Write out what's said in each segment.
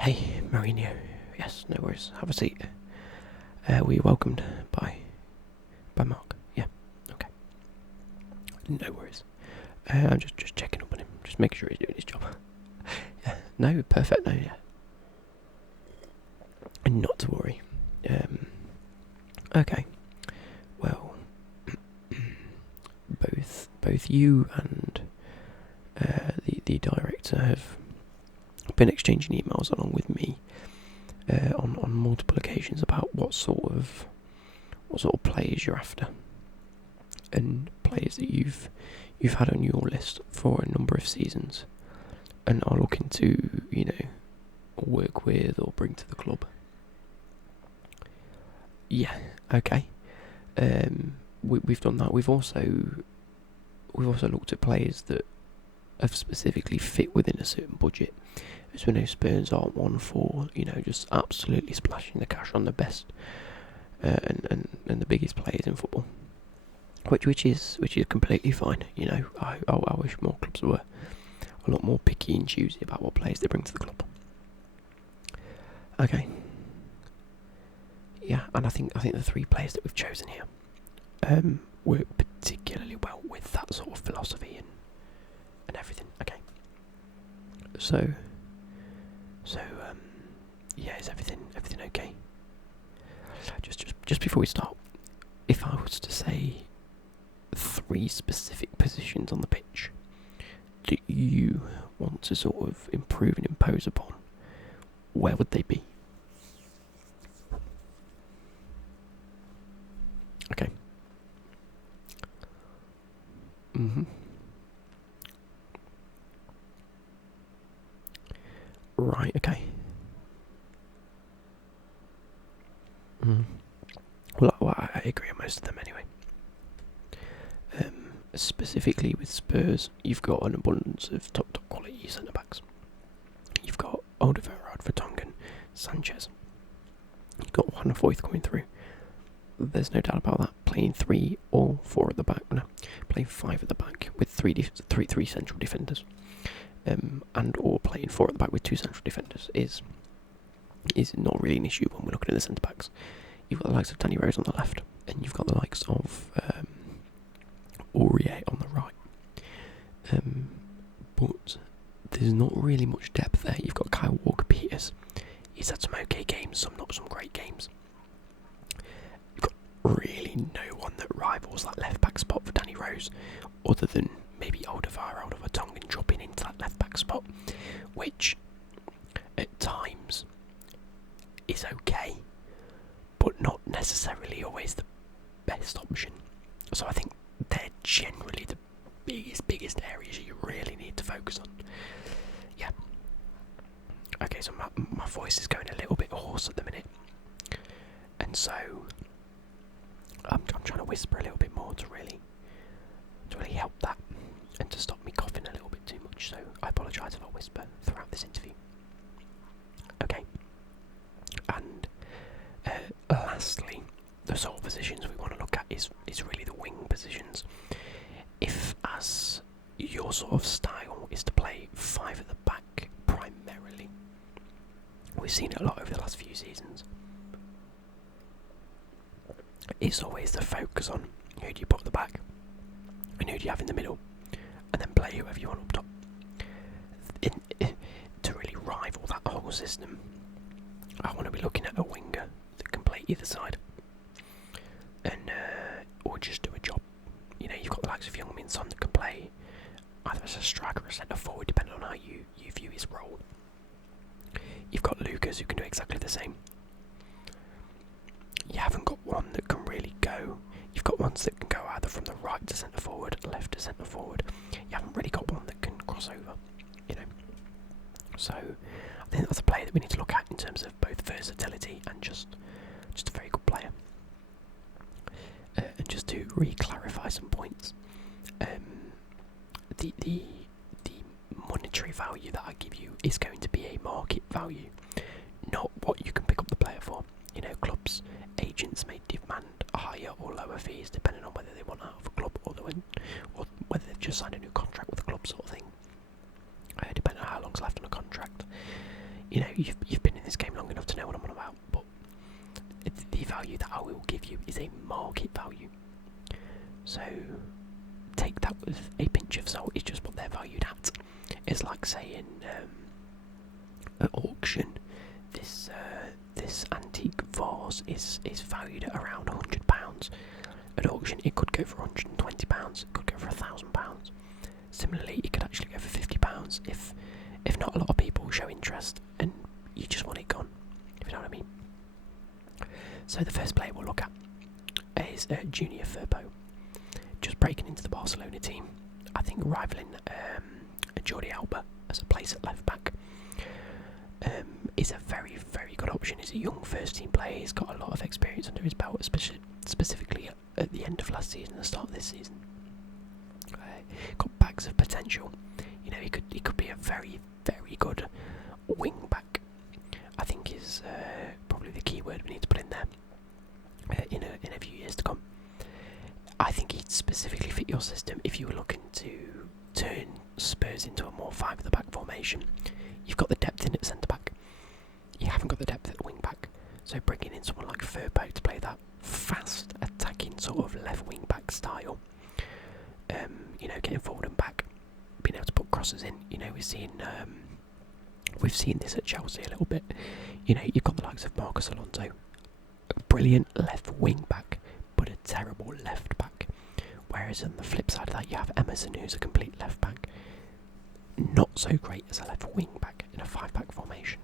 Hey, Mourinho. Yes, no worries. Have a seat. Were you welcomed by Mark? Yeah. Okay. No worries. I'm just checking up on him, just making sure he's doing his job. Yeah. No, perfect. No, yeah. Not to worry. Okay. Well, both you and the director have been exchanging emails along with me on multiple occasions about what sort of players you're after, and players that you've had on your list for a number of seasons, and are looking to work with or bring to the club. Yeah. Okay. We've done that. We've also looked at players that have specifically fit within a certain budget. As we know, Spurs aren't one for just absolutely splashing the cash on the best and the biggest players in football, which is completely fine. I wish more clubs were a lot more picky and choosy about what players they bring to the club. Okay. Yeah, and I think the three players that we've chosen here work particularly well with that sort of philosophy and everything. Okay. So yeah, is everything okay? Just before we start, if I was to say three specific positions on the pitch that you want to sort of improve and impose upon, where would they be? Okay. Right, okay. Well, I agree on most of them anyway. Specifically with Spurs, you've got an abundance of top quality centre backs. You've got Alderweireld, Vertonghen, Sanchez. You've got Juan Foyth coming through. There's no doubt about that. Playing 3 or 4 at the back, no, playing 5 at the back with three central defenders, and or playing 4 at the back with 2 central defenders is not really an issue when we're looking at the centre backs. You've got the likes of Danny Rose on the left, and you've got the likes of Aurier on the right. But there's not really much depth there. You've got Kyle Walker-Peters. He's had some okay games, some not some great games. You've got really no one that rivals that left back spot for Danny Rose, other than maybe Alderweireld or Vertonghen dropping into that left back spot, which at times is okay, but not necessarily always the best option. So I think they're generally the biggest areas you really need to focus on. Yeah. Okay, so my voice is going a little bit hoarse at the minute, and so I'm trying to whisper a little bit more to really help that, and to stop me coughing a little bit too much. So I apologise if I whisper throughout this interview. Okay. And lastly, the sort of positions we want to look at is really the wing positions. If, as your sort of style is to play 5 at the back primarily, we've seen it a lot over the last few seasons, it's always the focus on who do you put at the back and who do you have in the middle, and then play whoever you want up top. To really rival that whole system, I want to be looking at a winger that can play either side, and or just do a job. You've got the likes of Young-Min Son that can play either as a striker or a centre forward, depending on how you view his role. You've got Lucas who can do exactly the same. You haven't got one that can really go. You've got ones that can go either from the right to centre forward, left to centre forward. You haven't really got one that can cross over. So I think that's a player that we need to look at in terms of both versatility and just a very good player. And just to re-clarify some points, the monetary value that I give you is going to be a market value, not what you can pick up the player for. Clubs, agents may demand higher or lower fees depending on whether they want out of a club or whether they've just signed a new contract with the club, sort of thing. Depending on how long's left on a contract. you know, you've been in this game long enough to know what I'm on about. But the value that I will give you is a market value. So take that with a pinch of salt. It's just what they're valued at. It's like saying at auction, this antique vase is valued at around £100. At auction, it could go for £120. It could go for £1,000. Similarly, it could actually go for £50 if not a lot of people show interest and you just want it gone. If you know what I mean. So the first player we'll look at is Junior Firpo, just breaking into the Barcelona team. I think rivaling Jordi Alba as a place at left back. Is a very, very good option. He's a young first team player. He's got a lot of experience under his belt, specifically at the end of last season and the start of this season. Got bags of potential. You know, he could be a very, very good wing back. I think is probably the key word we need to put in there in a few years to come. I think he'd specifically fit your system if you were looking to turn Spurs into a more five at the back formation. You've got the depth in at centre back. You haven't got the depth at the wing back. So bringing in someone like Firpo to play that fast attacking sort of left wing back style. You know, getting forward and back, being able to put crosses in. You know, we've seen this at Chelsea a little bit. You know, you've got the likes of Marcus Alonso, a brilliant left wing back, but a terrible left back. Whereas on the flip side of that, you have Emerson, who's a complete left back, not so great as a left wing back in a 5-back formation.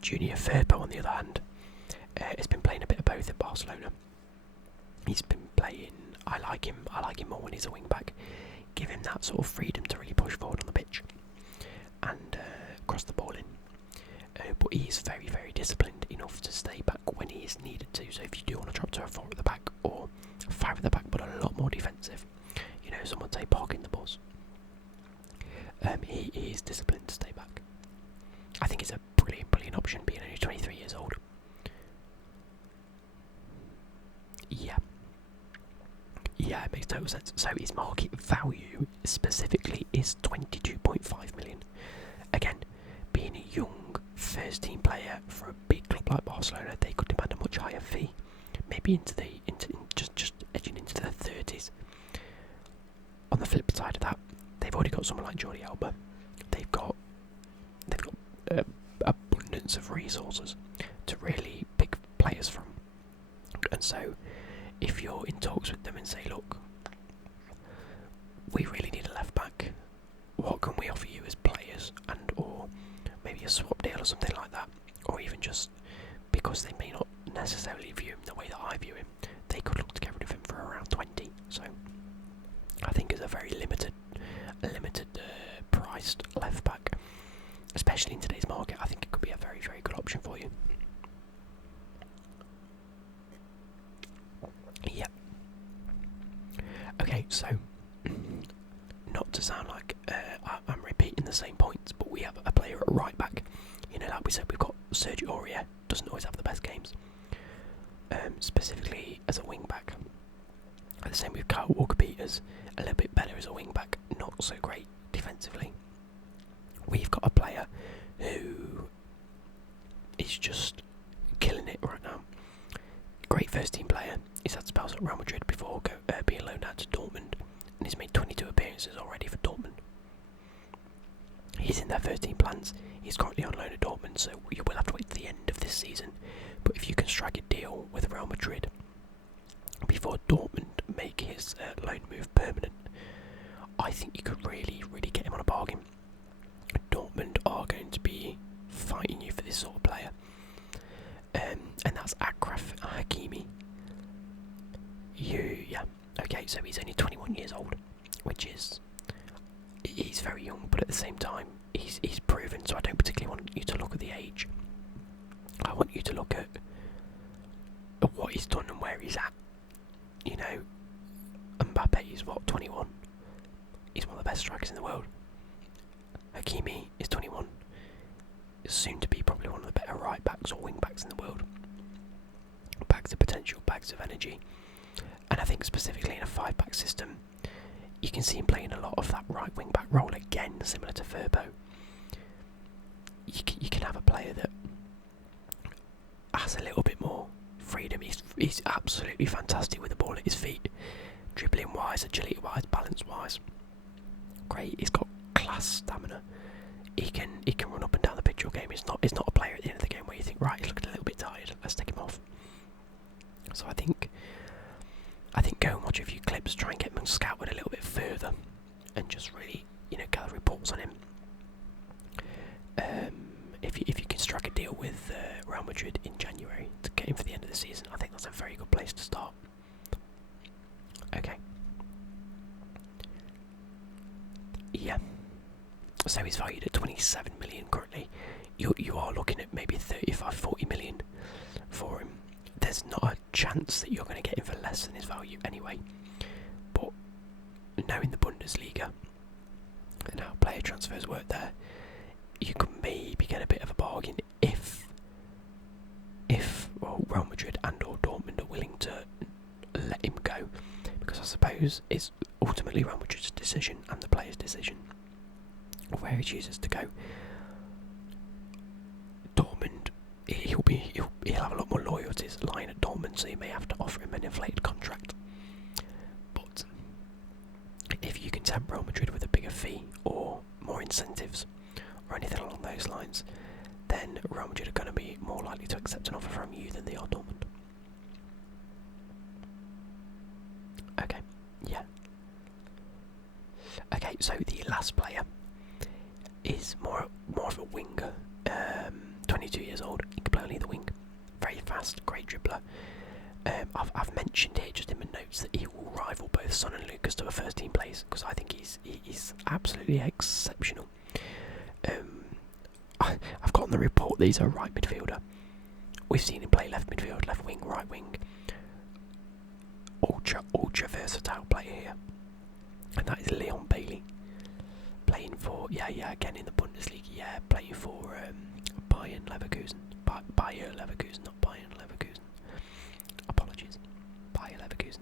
Junior Firpo, on the other hand, has been playing a bit of both at Barcelona. He's been playing. I like him more when he's a wing back. Give him that sort of freedom to really push forward on the pitch and cross the ball in. But he's very, very disciplined enough to stay back when he is needed to. So if you do want to drop to a 4 at the back or a 5 at the back, but a lot more defensive, you know, someone say parking the bus. He is disciplined to stay back. I think it's a brilliant, brilliant option, being only 23 years old. Yeah, it makes total sense. So his market value specifically is 22.5 million. Again, being a young first team player for a big club like Barcelona, they could demand a much higher fee. Maybe just edging into the 30s. On the flip side of that, they've already got someone like Jordi Alba. They've got abundance of resources to really pick players from. And so if you're in talks with them and say, look, we really need a left back, what can we offer you as players, and or maybe a swap deal or something like that, or even just because they may not necessarily view him the way that I view him, they could look to get rid of him for around 20. So I think it's a very limited priced left back, especially in today's market. I think it could be a very, very good option for you. Yeah. Okay, so not to sound like I'm repeating the same points, but we have a player at right back. You know, like we said, we've got Sergio Aurier, doesn't always have the best games. Specifically as a wing back. The same with Kyle Walker-Peters, a little bit better as a wing back, not so great defensively. We've got a player who is just killing it right now. Great first team player. He's had spells at Real Madrid before being loaned out to Dortmund, and he's made 22 appearances already for Dortmund. He's in their first team plans. He's currently on loan at Dortmund, so you will have to wait to the end of this season. But if you can strike a deal with Real Madrid before Dortmund make his loan move permanent, I think you could really, really get him on a bargain. Dortmund are going to be fighting you for this sort of player. And that's Achraf Hakimi. Yeah. Okay, so he's only 21 years old, which is... he's very young, but at the same time, he's proven, so I don't particularly want you to look at the age. I want you to look at what he's done and where he's at. You know, Mbappe is, 21? He's one of the best strikers in the world. Hakimi is 21. Is soon to be probably one of the better right backs or wing backs in the world. Bags of potential, bags of energy. And I think specifically in a 5-back system, you can see him playing a lot of that right wing back role again, similar to Firpo. you can have a player that has a little bit more freedom. He's absolutely fantastic with the ball at his feet, dribbling wise, agility wise, balance wise. Great. He's got class stamina. He can run up and down the pitch all game. It's not a player at the end of the game where you think, right, he's looking a little bit tired, let's take him off. So I think go and watch a few clips, try and get him scouted a little bit further, and just really gather reports on him. If you can strike a deal with Real Madrid in January to get him for the end of the season, I think that's a very good place to start. Okay. Yeah. So he's valued at 27 million currently. You are looking at maybe 35, 40 million for him. There's not a chance that you're going to get him for less than his value anyway. But knowing the Bundesliga and how player transfers work there, you could maybe get a bit of a bargain if Real Madrid and or Dortmund are willing to let him go, because I suppose it's ultimately Real Madrid's decision and the player's decision where he chooses to go. Dortmund, he'll have a lot more loyalties lying at Dortmund, so you may have to offer him an inflated contract. But if you can tempt Real Madrid with a bigger fee or more incentives or anything along those lines, then Real Madrid are going to be more likely to accept an offer from you than they are Dortmund. Okay, yeah. Okay, so the last player is more of a winger. 22 years old, he can play on either wing. Very fast, great dribbler. I've mentioned here just in my notes that he will rival both Son and Lucas to a first team place, because I think he's absolutely exceptional. I've gotten the report that he's a right midfielder. We've seen him play left midfield, left wing, right wing. Ultra versatile player here. And that is Leon Bailey. Playing for, again in the Bundesliga, playing for Bayern Leverkusen. Bayer Leverkusen, not Bayern Leverkusen. Apologies. Bayer Leverkusen.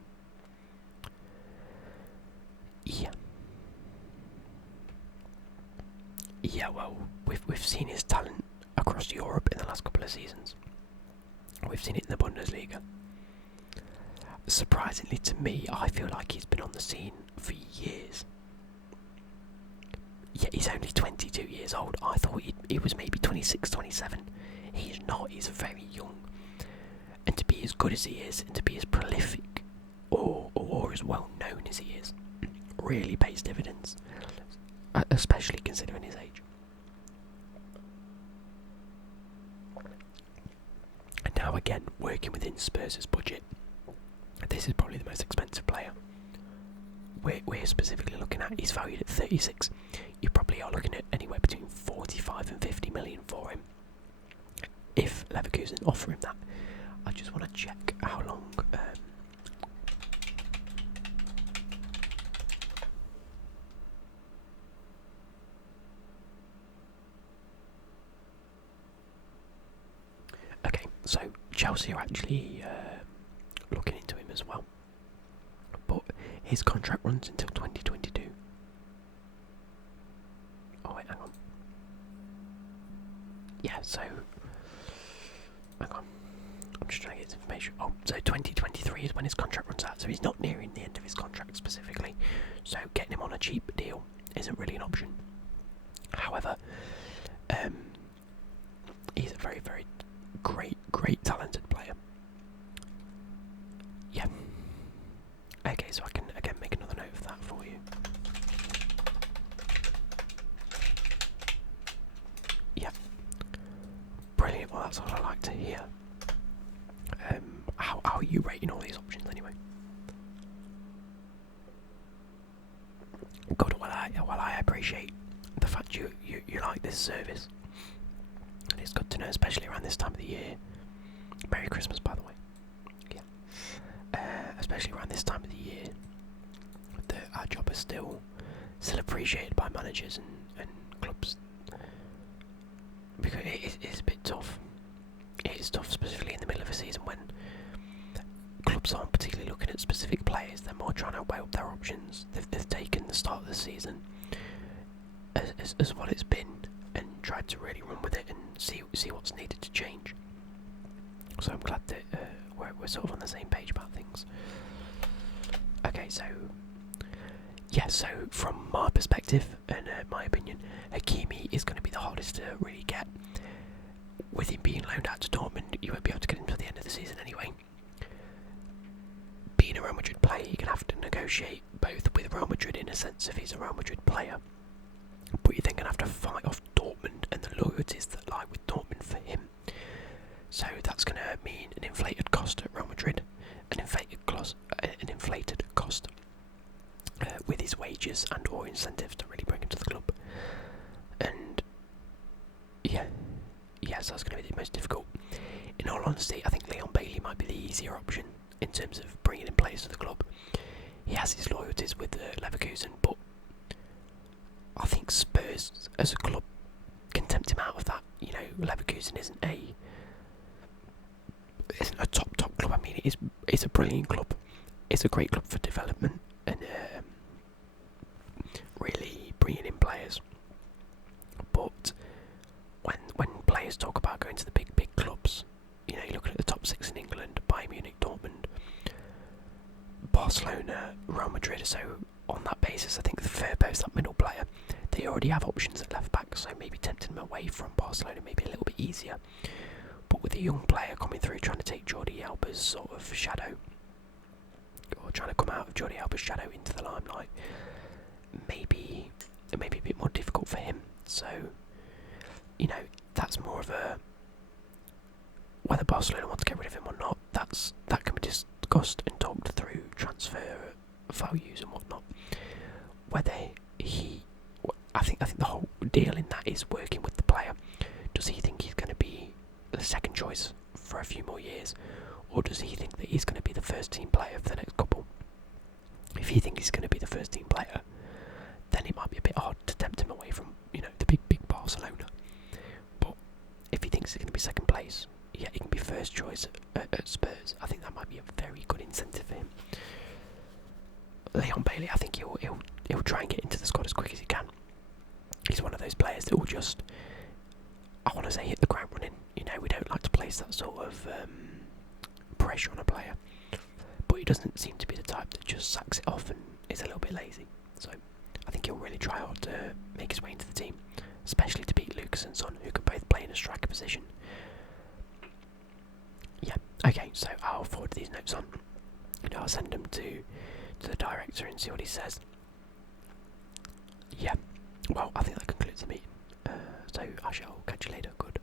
Yeah. Yeah, well, we've seen his talent across Europe in the last couple of seasons. We've seen it in the Bundesliga. Surprisingly to me, I feel like he's been on the scene for years. Yeah, he's only 22 years old. I thought he was maybe 26, 27. He's not, he's very young. And to be as good as he is, and to be as prolific, or as well known as he is, really pays dividends. Especially considering his age. And now again, working within Spurs' budget, this is probably the most expensive player we're specifically looking at. He's valued at 36. You probably are looking at anywhere between 45 and 50 million for him, if Leverkusen offer him that. I just want to check how long. Okay, so Chelsea are actually looking into him as well, but his contract runs until 2022. Oh wait, hang on. Yeah, so hang on. I'm just trying to get this information. Oh, so 2023 is when his contract runs out, so he's not nearing the end of his contract specifically. So getting him on a cheap deal isn't really an option. However, he's a very, very great talented player. Yeah. Okay, so I can again make another note of that for you. Yeah. Brilliant. Well, that's all I like to hear. How are you rating all these options anyway? Good. Well, I appreciate the fact you like this service. And it's good to know, especially around this time of the year. Merry Christmas, by the way. Yeah. Especially around this time of the year, that our job is still appreciated by managers and clubs. Because it is a bit tough. It is tough, specifically in the middle of a season when clubs aren't particularly looking at specific players. They're more trying to weigh up their options. They've taken the start of the season as what it's been, and tried to really run with it and see what's needed to change. So I'm glad that we're sort of on the same page about things. Okay, so yeah, so from my perspective and my opinion, Hakimi is going to be the hardest to really get. With him being loaned out to Dortmund, you won't be able to get him to the end of the season anyway. Being a Real Madrid player, you're going to have to negotiate both with Real Madrid in a sense if he's a Real Madrid player, but you're then going to have to fight off Dortmund and the loyalties that lie with Dortmund for him. So that's going to mean an inflated cost at Real Madrid, an inflated cost with his wages and or incentives to really bring him to the club. And so that's going to be the most difficult. In all honesty, I think Leon Bailey might be the easier option in terms of bringing in players to the club. He has his loyalties with Leverkusen, but I think Spurs as a club can tempt him out of that. You know, Leverkusen isn't a top club. I mean, it's a brilliant club. It's a great club for development and really bringing in players. But when players talk about going to the big clubs, you know, you look at the top 6 in England: Bayern Munich, Dortmund, Barcelona, Real Madrid. So on that basis, I think the Firpo's that middle player. They already have options at left back, so maybe tempting them away from Barcelona may be a little bit easier. But with a young player coming through trying to take Jordi Alba's sort of shadow, or trying to come out of Jordi Alba's shadow into the limelight, maybe it may be a bit more difficult for him. So, you know, that's more of a whether Barcelona want to get rid of him or not. That can be discussed and talked through transfer values and whatnot. Whether I think the whole deal in that is working with the player. Does he think he's going to be the second choice for a few more years, or does he think that he's going to be the first team player for the next couple? If he thinks he's going to be the first team player, then it might be a bit hard to tempt him away from, you know, the big Barcelona. But if he thinks he's going to be second place, yeah, he can be first choice at Spurs. I think that might be a very good incentive for him. Leon Bailey, I think he'll try and get into the squad as quick as he can. He's one of those players that will just, I want to say, hit the ground running. You know, we don't like to place that sort of pressure on a player, but he doesn't seem to be the type that just sacks it off and is a little bit lazy. So I think he'll really try hard to make his way into the team, especially to beat Lucas and Son, who can both play in a striker position. Yeah, okay, so I'll forward these notes on and I'll send them to the director and see what he says. Yeah, well, I think that concludes the meeting. So I shall catch you later. Good.